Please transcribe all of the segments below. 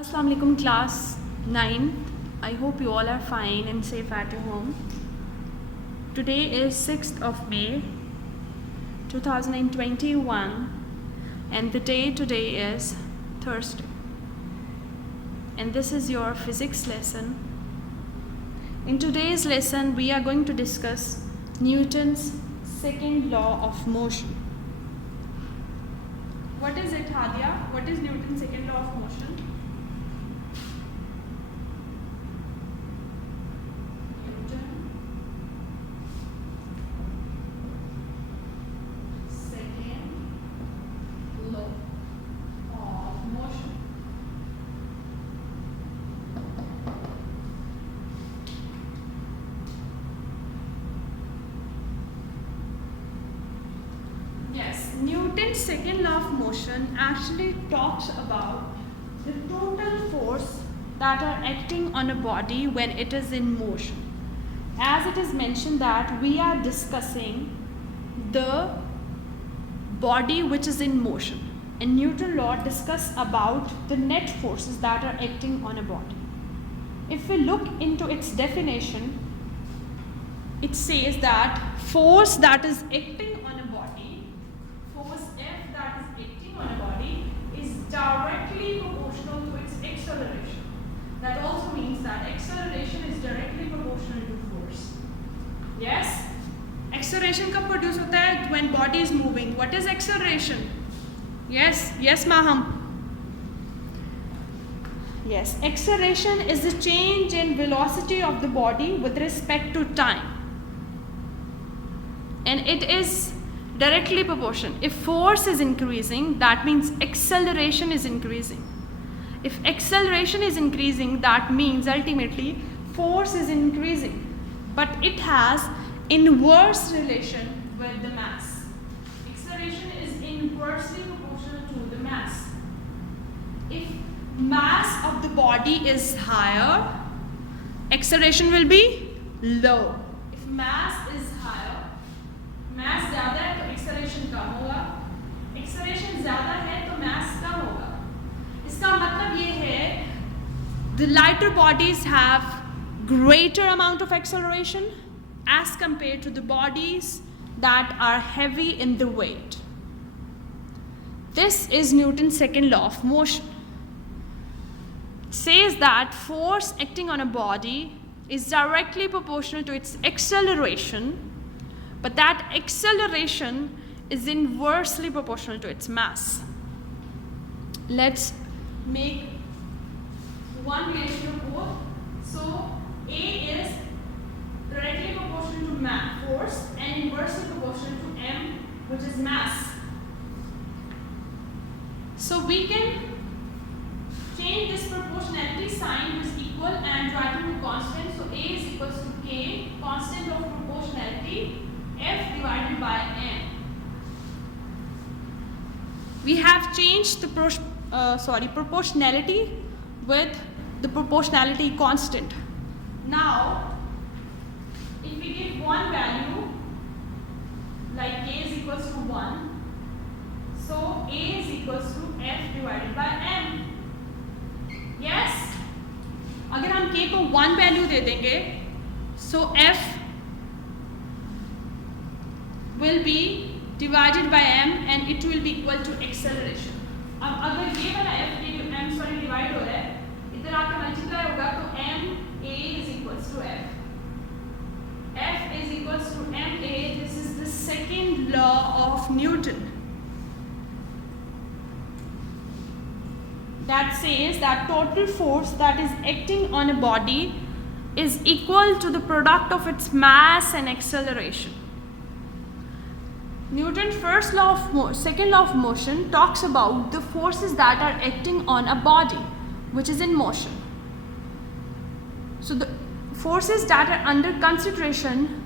Assalamu alaikum class 9th. I hope you all are fine and safe at your home. Today is 6th of May 2021 and the day today is Thursday. And this is your physics lesson. In today's lesson we are going to discuss Newton's second law of motion. What is it, Hadia? What is Newton's second law of motion? Newton's second law of motion actually talks about the total force that are acting on a body when it is in motion. As it is mentioned that we are discussing the body which is in motion, and Newton's law discuss about the net forces that are acting on a body. If we look into its definition, it says that force that is acting directly proportional to its acceleration. That also means that acceleration is directly proportional to force. Yes? Acceleration कब produce होता है? When body is moving. What is acceleration? Yes? Yes, Maham? Yes. Acceleration is the change in velocity of the body with respect to time. And it is directly proportional. If force is increasing, that means acceleration is increasing. If acceleration is increasing, that means ultimately force is increasing. But it has inverse relation with the mass. Acceleration is inversely proportional to the mass. If mass of the body is higher, acceleration will be low. If mass is higher, mass ज़्यादा है तो acceleration कम होगा, acceleration ज़्यादा है तो mass कम होगा. इसका मतलब ये है the lighter bodies have greater amount of acceleration as compared to the bodies that are heavy in the weight. This is Newton's second law of motion. It says that force acting on a body is directly proportional to its acceleration, but that acceleration is inversely proportional to its mass. Let's make one relation of both. So A is directly proportional to force and inversely proportional to m, which is mass. So we can change this proportionality sign to is equal and write it to constant. So A is equals to K, constant of proportionality, F divided by M. We have changed the proportionality with the proportionality constant. Now, if we give one value, like K is equals to 1, so A is equals to F divided by M. Yes? अगर हम K को 1 value दे देंगे, so F will be divided by m and it will be equal to acceleration. अब अगर ये वाला f m sorry divide हो रहा है, इधर आके मल्टीप्लाई होगा तो m a is equals to f is equals to m a. This is the second law of Newton that says that total force that is acting on a body is equal to the product of its mass and acceleration. Newton's second law of motion talks about the forces that are acting on a body which is in motion. So the forces that are under consideration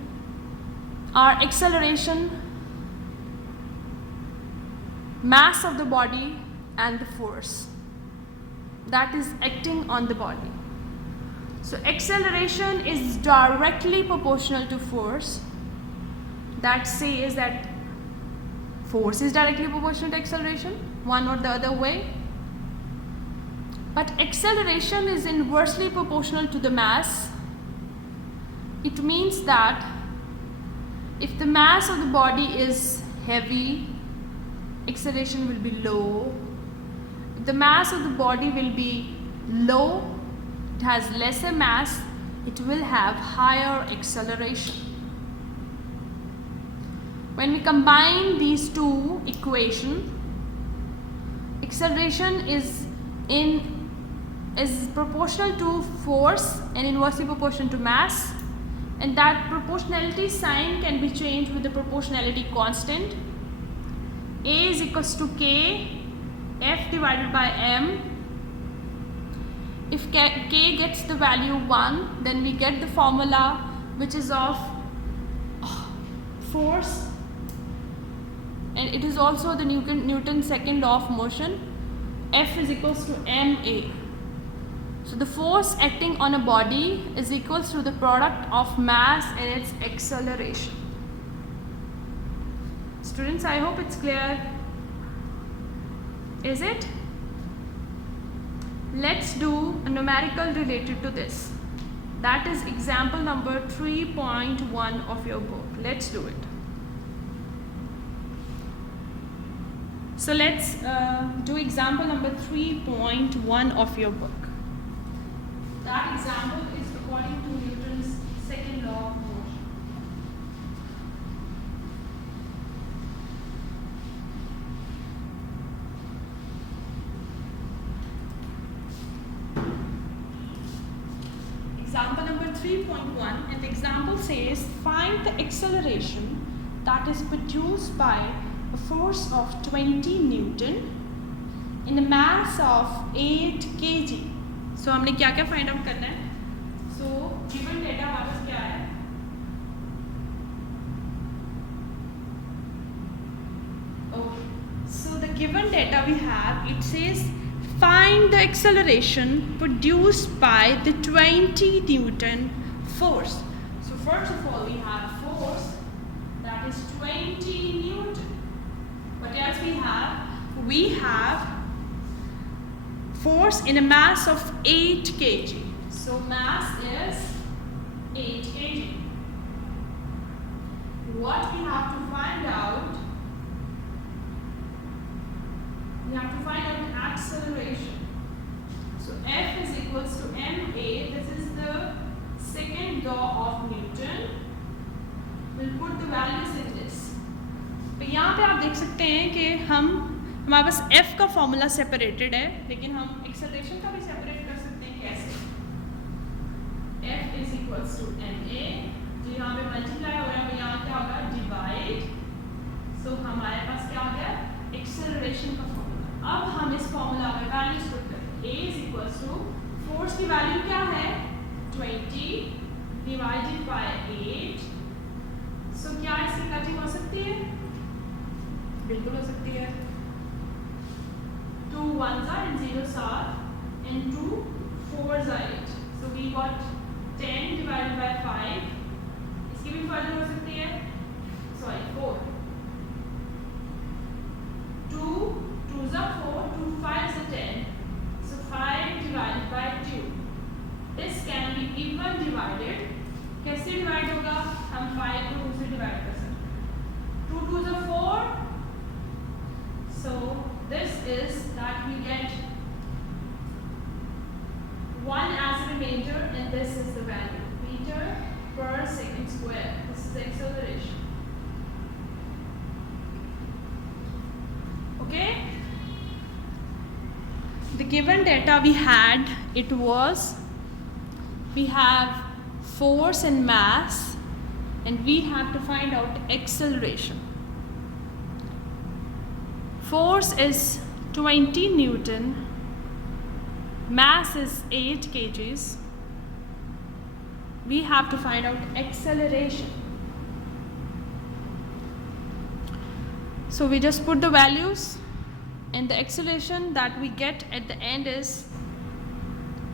are acceleration, mass of the body, and the force that is acting on the body. So acceleration is directly proportional to force. That says that force is directly proportional to acceleration, one or the other way. But acceleration is inversely proportional to the mass. It means that if the mass of the body is heavy, acceleration will be low. If the mass of the body will be low, it has lesser mass, it will have higher acceleration. When we combine these two equations, acceleration is proportional to force and inversely proportional to mass, and that proportionality sign can be changed with the proportionality constant. A is equals to K, F divided by M. If K gets the value 1, then we get the formula which is of force, and it is also the Newton's second law of motion. F is equals to ma. So the force acting on a body is equals to the product of mass and its acceleration. Students, I hope it's clear. Is it? Let's do a numerical related to this. That is example number 3.1 of your book. Let's do it. So let's do example number 3.1 of your book. That example is according to Newton's second law of motion. Example number 3.1, and the example says find the acceleration that is produced by a force of 20 Newton in a mass of 8 kg. So हमने क्या क्या find out करना है? So given data हमारे पास क्या है? Okay. So the given data we have, it says find the acceleration produced by the 20 Newton force. So first of all, we have force that is 20 Newton. What else we have? We have force in a mass of 8 kg. So mass is 8 kg. What we have to find out? We have to find out acceleration. So F is equals to ma. This is the second law of Newton. We'll put the values in this. तो यहाँ पे आप देख सकते हैं कि हमारे पास F का फॉर्मूला सेपरेटेड है, लेकिन हम एक्सेलरेशन का भी सेपरेट कर सकते हैं. कैसे? F is equals to ma. जो यहाँ पे मल्टीप्लाई हो रहा है, यहाँ क्या होगा? डिवाइड. सो हमारे पास क्या हो गया? एक्सेलरेशन का फॉर्मूला. अब हम इस फॉर्मूला में वैल्यूज पुट करें. A is equals to force की वैल्यू क्या है? 20 डिवाइडेड बाय 8. सो क्या इसकी कटिंग हो सकती है? बिल्कुल हो सकती है. 2 1s are and 0s are, and 2 4s are 8. So we got 10 divided by 5. इसकी भी फर्दर हो सकती है. Sorry, 4. 2 2s are 4, 2 5s are 10. So 5 divided by 2. This can be even divided. कैसे डिवाइड होगा? हम 5 को 2 से डिवाइड कर सकते हैं. 2 2s are 4. So this is that we get 1 as a remainder, and this is the value, meter per second square. This is acceleration. Okay? The given data we had, it was we have force and mass, and we have to find out acceleration. Force is 20 Newton, mass is 8 kgs. We have to find out acceleration. So we just put the values, and the acceleration that we get at the end is,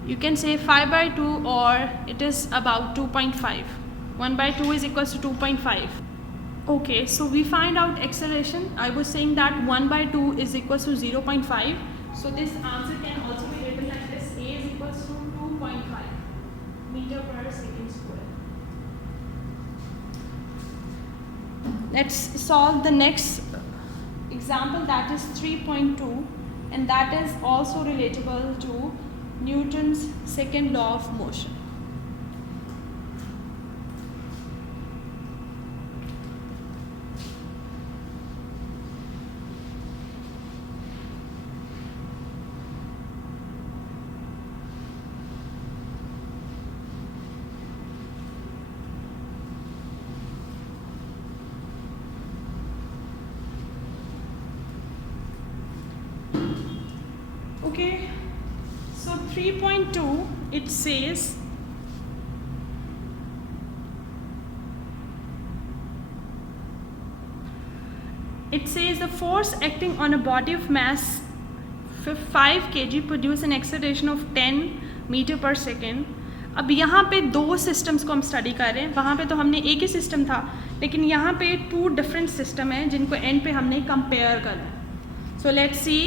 you can say 5 by 2, or it is about 2.5. 1 by 2 is equals to 2.5. Okay, so we find out acceleration. I was saying that 1 by 2 is equals to 0.5. So this answer can also be written like this. meter per second square. Let's solve the next example, that is 3.2, and that is also relatable to Newton's second law of motion. Okay, so 3.2, it says the force acting on a body of mass 5 kg produce an acceleration of 10 metre per second. अब यहाँ पे दो systems को हम study कर रहे हैं. वहाँ पे तो हमने एक ही सिस्टम था, लेकिन यहाँ पे 2 डिफरेंट सिस्टम हैं जिनको एंड पे हमने कंपेयर करना है. सो लेट्स सी,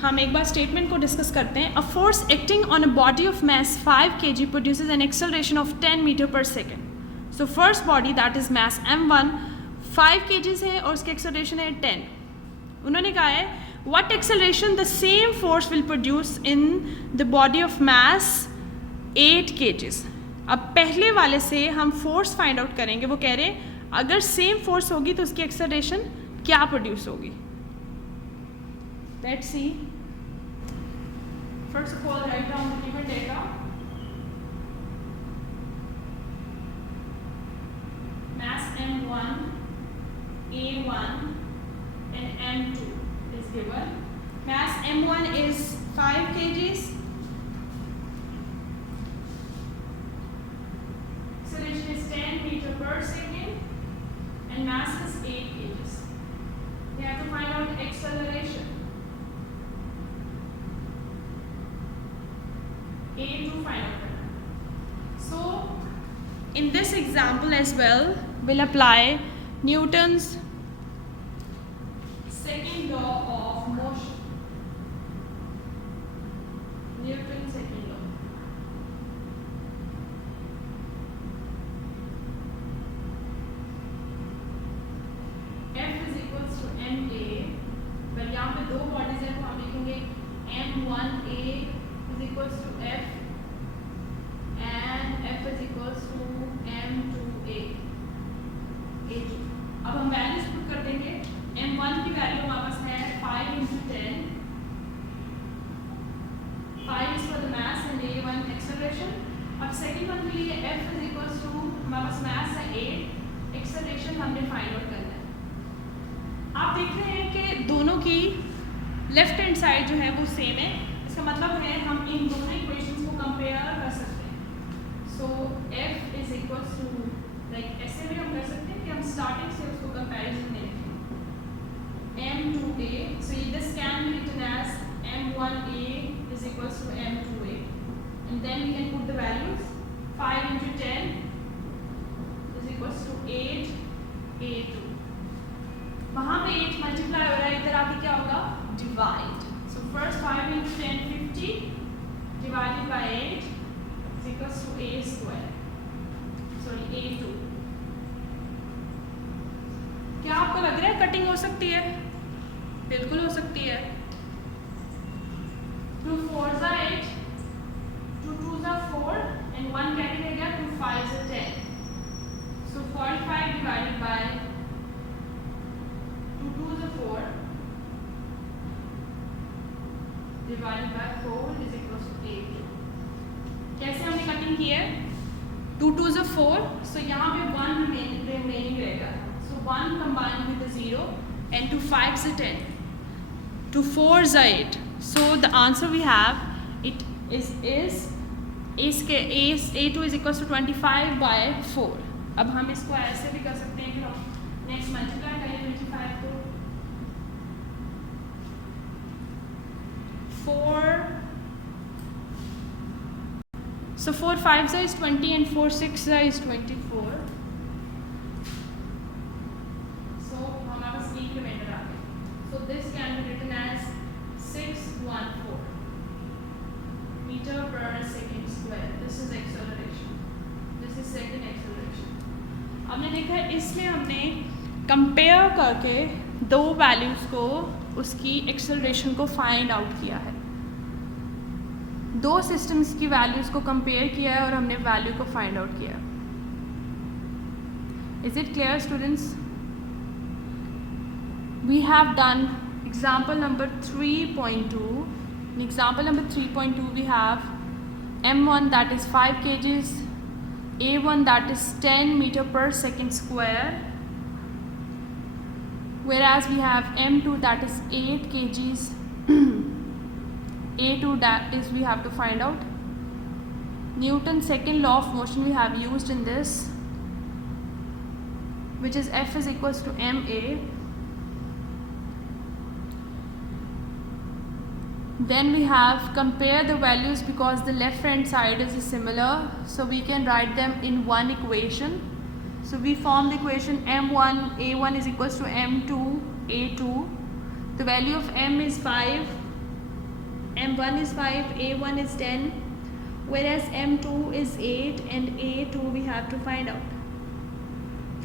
हम एक बार स्टेटमेंट को डिस्कस करते हैं. A force acting on a body of mass 5 kg produces an acceleration of 10 metre per second. So first body that is mass m1 5 kg है और उसकी एक्सेलरेशन है 10. उन्होंने कहा है what acceleration the same force will produce in the body of mass 8 kg. अब पहले वाले से हम फोर्स फाइंड आउट करेंगे. वो कह रहे हैं अगर सेम फोर्स होगी तो उसकी एक्सेलरेशन क्या प्रोड्यूस होगी. Let's see. First of all, write down the given data. Mass m1, a1 and m2 is given. Mass m1 is 5 kgs. Acceleration is 10 meter per second and mass is 8 kgs. We have to find out acceleration. A2 find out करना. So in this example as well, we'll apply Newton's second law of motion. Newton's second law. F is equals to ma. Well, यहाँ पे दो bodies हैं तो हम लिखेंगे m1a is equals to F and F is equals to M2A. A2. अब हम values put कर देंगे. M1 की वैल्यू हमारे पास है 5 into 10. 5 is for the mass and A1 acceleration. अब सेकेंड वन के लिए F is equals to हमारे पास mass है 8, acceleration हमने फाइंड आउट करना है. आप देख रहे हैं कि दोनों की लेफ्ट हैंड साइड जो है वो सेम है. इसका मतलब है हम इन दोनों इक्वेशंस को कंपेयर कर सकते हैं. So F is equals to, like ऐसे भी हम कर सकते हैं कि हम स्टार्टिंग से उसको कंपैरिजन में लिखें m2a. So this can be written as m1a is equals to m2a and then we can put the values. 5 into 10 is equals to 8 a2. वहाँ पे 8 मल्टीप्लाई हो रहा है, इधर आके क्या होगा, divide. So first 5 into 10, 50 divided by 8 is equals to a square. Sorry, a2. क्या आपको लग रहा है कटिंग हो सकती है? बिल्कुल हो सकती है. 2 4s are 8, 2 2s are 4 and 1 carry रह गया, 2 5s are 10. So 45 divided by 2 2s are 4 divided by 4 is equals to 8. कैसे हमने कटिंग की है? 2 2s are 4, so यहाँ पे 1 remaining रहेगा. So 1 combined with the 0 and 2 5s are 10, 2 4s are 8. So the answer we have it is a2 is equals to 25 by 4. अब हम इसको ऐसे भी कर सकते हैं कि हम नेक्स्ट मल्टीप्लाई करें 25 को. 4, so 4 5s is 20 and 4 6s is 24. So हमारे पास एक रिमाइंडर आ गया. So this can be written as 614 meter per second square. This is acceleration. हमने देखा है इसमें हमने कंपेयर करके दो वैल्यूज़ को उसकी एक्सेलरेशन को फाइंड आउट किया है, दो सिस्टम्स की वैल्यूज़ को कंपेयर किया है और हमने वैल्यू को फाइंड आउट किया है. Is it clear students? We have done example number 3.2. In example number 3.2 we have M1 that is 5 kgs, A1 that is 10 meter per second square, whereas we have M2 that is 8 kgs, A2 that is we have to find out. Newton's second law of motion we have used in this, which is F is equals to ma. Then we have compare the values because the left hand side is similar, so we can write them in one equation. So we form the equation m1 a1 is equals to m2 a2. The value of m is 5, m1 is 5, a1 is 10, whereas m2 is 8 and a2 we have to find out.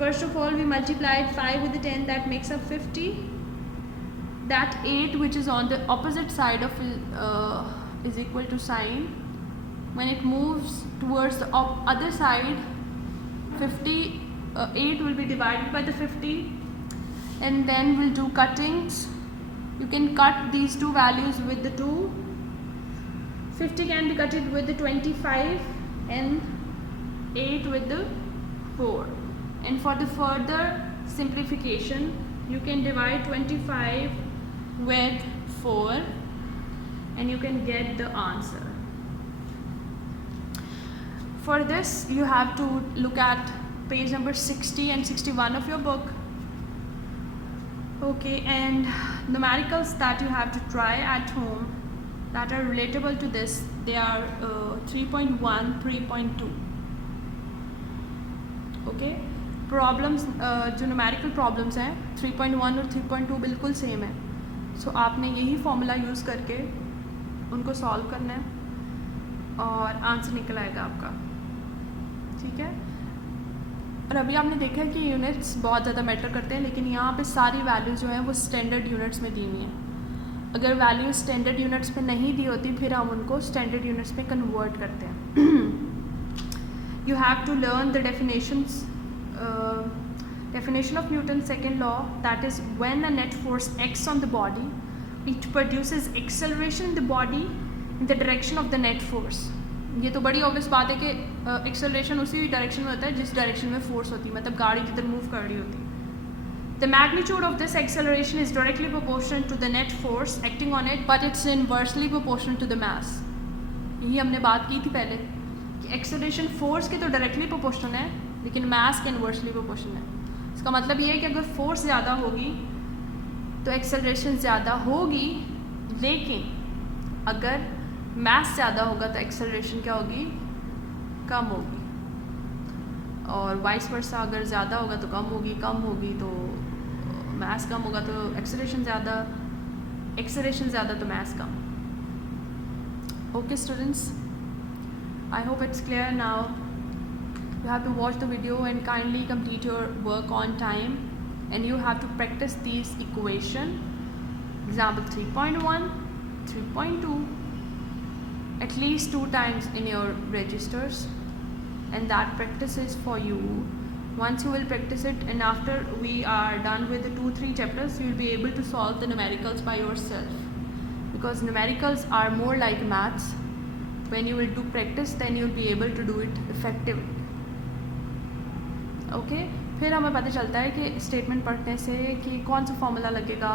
First of all, we multiplied 5 with the 10, that makes up 50. That 8 which is on the opposite side of is equal to sign. When it moves towards the other side, 8 will be divided by the 50, and then we'll do cuttings. You can cut these two values with the 2. 50 can be cutted with the 25 and 8 with the 4. And for the further simplification, you can divide 25 with 4 and you can get the answer. For this you have to look at page number 60 and 61 of your book. Okay, and numericals that you have to try at home that are relatable to this, they are 3.1, 3.2. okay, problems जो numerical problems हैं 3.1 और 3.2 बिल्कुल same है. सो आपने यही formula use करके उनको solve करना है और आंसर निकल आएगा आपका. ठीक है. और अभी आपने देखा है कि यूनिट्स बहुत ज़्यादा मैटर करते हैं, लेकिन यहाँ पे सारी वैल्यूज जो हैं वो स्टैंडर्ड यूनिट्स में दी हुई हैं. अगर वैल्यू स्टैंडर्ड यूनिट्स में नहीं दी होती फिर हम उनको स्टैंडर्ड यूनिट्स में कन्वर्ट करते हैं. You have to learn the definitions. Definition of Newton's second law, that is when a net force acts on the body, it produces acceleration in the body in the direction of the net force. ये तो बड़ी obvious बात है कि acceleration उसी direction में होता है जिस डायरेक्शन में फोर्स होती है, मतलब गाड़ी जिधर मूव कर रही होती है. The magnitude of this acceleration is directly proportional to the net force acting on it, but it's inversely proportional to the mass. यही हमने बात की थी पहले कि एक्सेलरेशन फोर्स के तो डायरेक्टली प्रोपोर्शनल है, लेकिन मास के इन्वर्सली प्रोपोर्शनल है. इसका मतलब ये है कि अगर फोर्स ज़्यादा होगी तो एक्सेलरेशन ज़्यादा होगी, लेकिन अगर मास ज़्यादा होगा तो एक्सेलरेशन क्या होगी, कम होगी. और वाइस वर्सा, अगर ज़्यादा होगा तो कम होगी, कम होगी तो मास कम होगा तो एक्सेलरेशन ज़्यादा, एक्सेलरेशन ज़्यादा तो मास कम. Okay students, I hope it's clear now. You have to watch the video and kindly complete your work on time, and you have to practice these equation. Example 3.1, 3.2 at least 2 times in your registers, and that practice is for you. Once you will practice it, and after we are done with the 2-3 chapters, you will be able to solve the numericals by yourself, because numericals are more like maths. When you will do practice, then you will be able to do it effectively. Okay. फिर हमें पता चलता है कि statement पढ़ने से कि कौन सा फार्मूला लगेगा,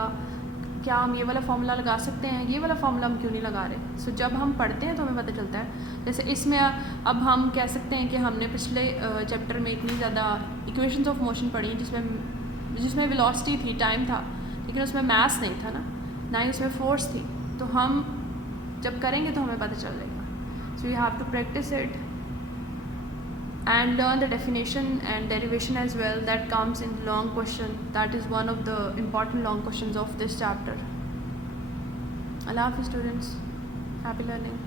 क्या हम ये वाला फार्मूला लगा सकते हैं, ये वाला फार्मूला हम क्यों नहीं लगा रहे. सो जब हम पढ़ते हैं तो हमें पता चलता है. जैसे इसमें अब हम कह सकते हैं कि हमने पिछले चैप्टर में इतनी ज़्यादा इक्वेशंस ऑफ मोशन पढ़ी जिसमें वेलोसिटी थी, टाइम था, लेकिन उसमें मास नहीं था ना ही उसमें फोर्स थी. तो हम जब करेंगे तो हमें पता चल जाएगा. So you have to practise it and learn the definition and derivation as well that comes in the long question. That is one of the important long questions of this chapter. Allah Hafiz students, happy learning.